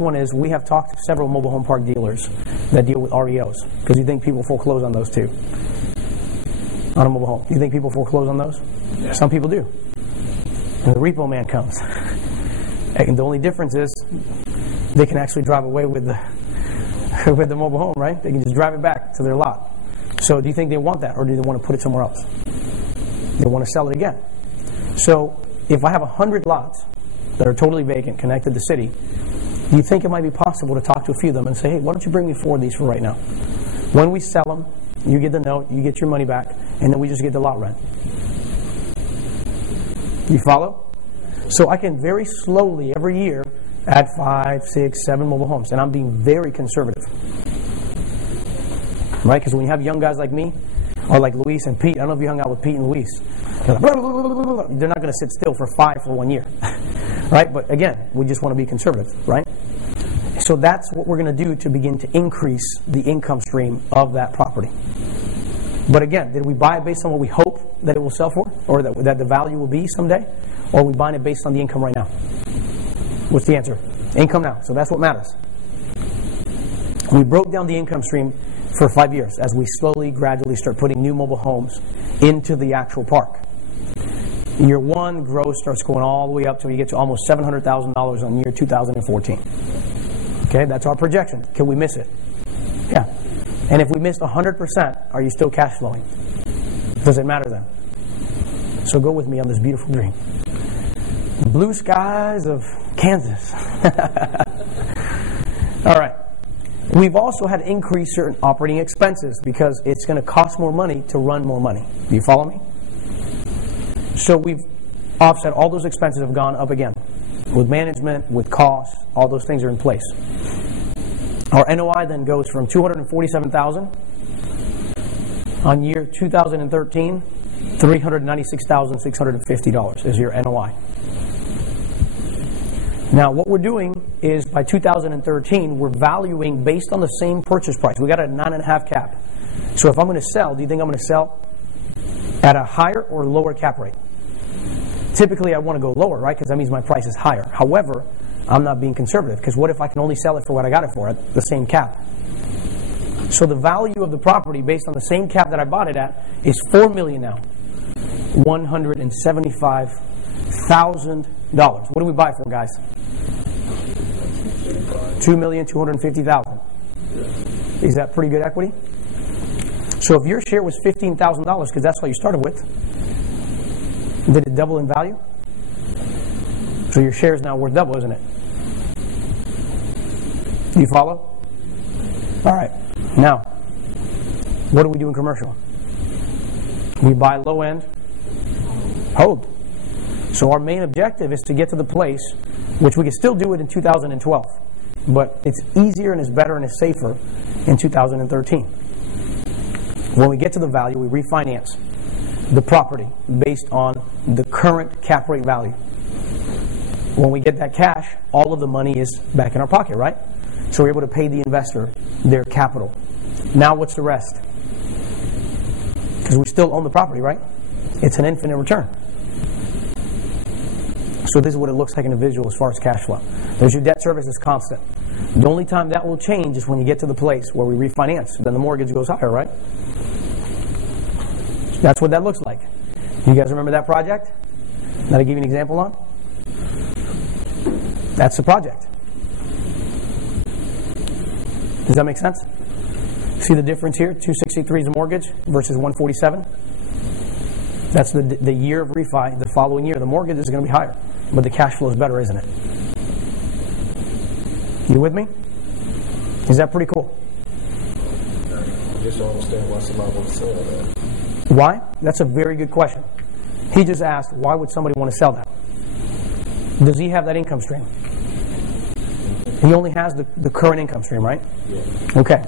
one is we have talked to several mobile home park dealers that deal with REOs, because you think people foreclose on those too. On a mobile home. You think people foreclose on those? Yeah. Some people do. And the repo man comes. And the only difference is they can actually drive away with the mobile home, right? They can just drive it back to their lot. So do you think they want that, or do they want to put it somewhere else? They want to sell it again. So if I have 100 lots that are totally vacant, connected to the city, do you think it might be possible to talk to a few of them and say, hey, why don't you bring me 4 of these for right now? When we sell them, you get the note, you get your money back, and then we just get the lot rent. You follow? So I can very slowly, every year, add 5, 6, 7 mobile homes. And I'm being very conservative. Right? Because when you have young guys like me, or like Luis and Pete, I don't know if you hung out with Pete and Luis. They're not going to sit still for 5 for 1 year. Right? But again, we just want to be conservative. Right? So that's what we're going to do to begin to increase the income stream of that property. But again, did we buy it based on what we hope that it will sell for? Or that the value will be someday? Or are we buying it based on the income right now? What's the answer? Income now. So that's what matters. We broke down the income stream for 5 years as we slowly, gradually start putting new mobile homes into the actual park. Year 1, growth starts going all the way up till you get to almost $700,000 on year 2014. Okay, that's our projection. Can we miss it? Yeah. And if we missed 100%, are you still cash flowing? Does it matter then? So go with me on this beautiful dream. The blue skies of Kansas. All right. We've also had to increase certain operating expenses because it's going to cost more money to run more money. Do you follow me? So we've offset all those expenses have gone up again. With management, with costs, all those things are in place. Our NOI then goes from $247,000 on year 2013, $396,650 is your NOI. Now what we're doing is by 2013 we're valuing based on the same purchase price. We got a 9.5 cap. So if I'm going to sell, do you think I'm going to sell at a higher or lower cap rate? Typically I want to go lower, right? Because that means my price is higher. However, I'm not being conservative, because what if I can only sell it for what I got it for at the same cap? So the value of the property based on the same cap that I bought it at is $4 million now. $175,000. What do we buy for, guys? $2,250,000. Is that pretty good equity? So if your share was $15,000, because that's what you started with, did it double in value? So your share is now worth double, isn't it? Do you follow? All right. Now, what do we do in commercial? We buy low end, hold. So our main objective is to get to the place, which we can still do it in 2012, but it's easier and it's better and it's safer in 2013. When we get to the value, we refinance the property based on the current cap rate value. When we get that cash, all of the money is back in our pocket, right? So we're able to pay the investor their capital. Now what's the rest? Because we still own the property, right? It's an infinite return. So this is what it looks like in a visual as far as cash flow. There's your debt service is constant. The only time that will change is when you get to the place where we refinance. Then the mortgage goes higher, right? That's what that looks like. You guys remember that project that I gave you an example on? That's the project. Does that make sense? See the difference here? 263 is the mortgage versus 147. That's the year of refi. The following year, the mortgage is going to be higher, but the cash flow is better, isn't it? You with me? Is that pretty cool? I just don't understand why somebody wants to sell that. Why? That's a very good question. He just asked, why would somebody want to sell that? Does he have that income stream? He only has the current income stream, right? Yeah. Okay.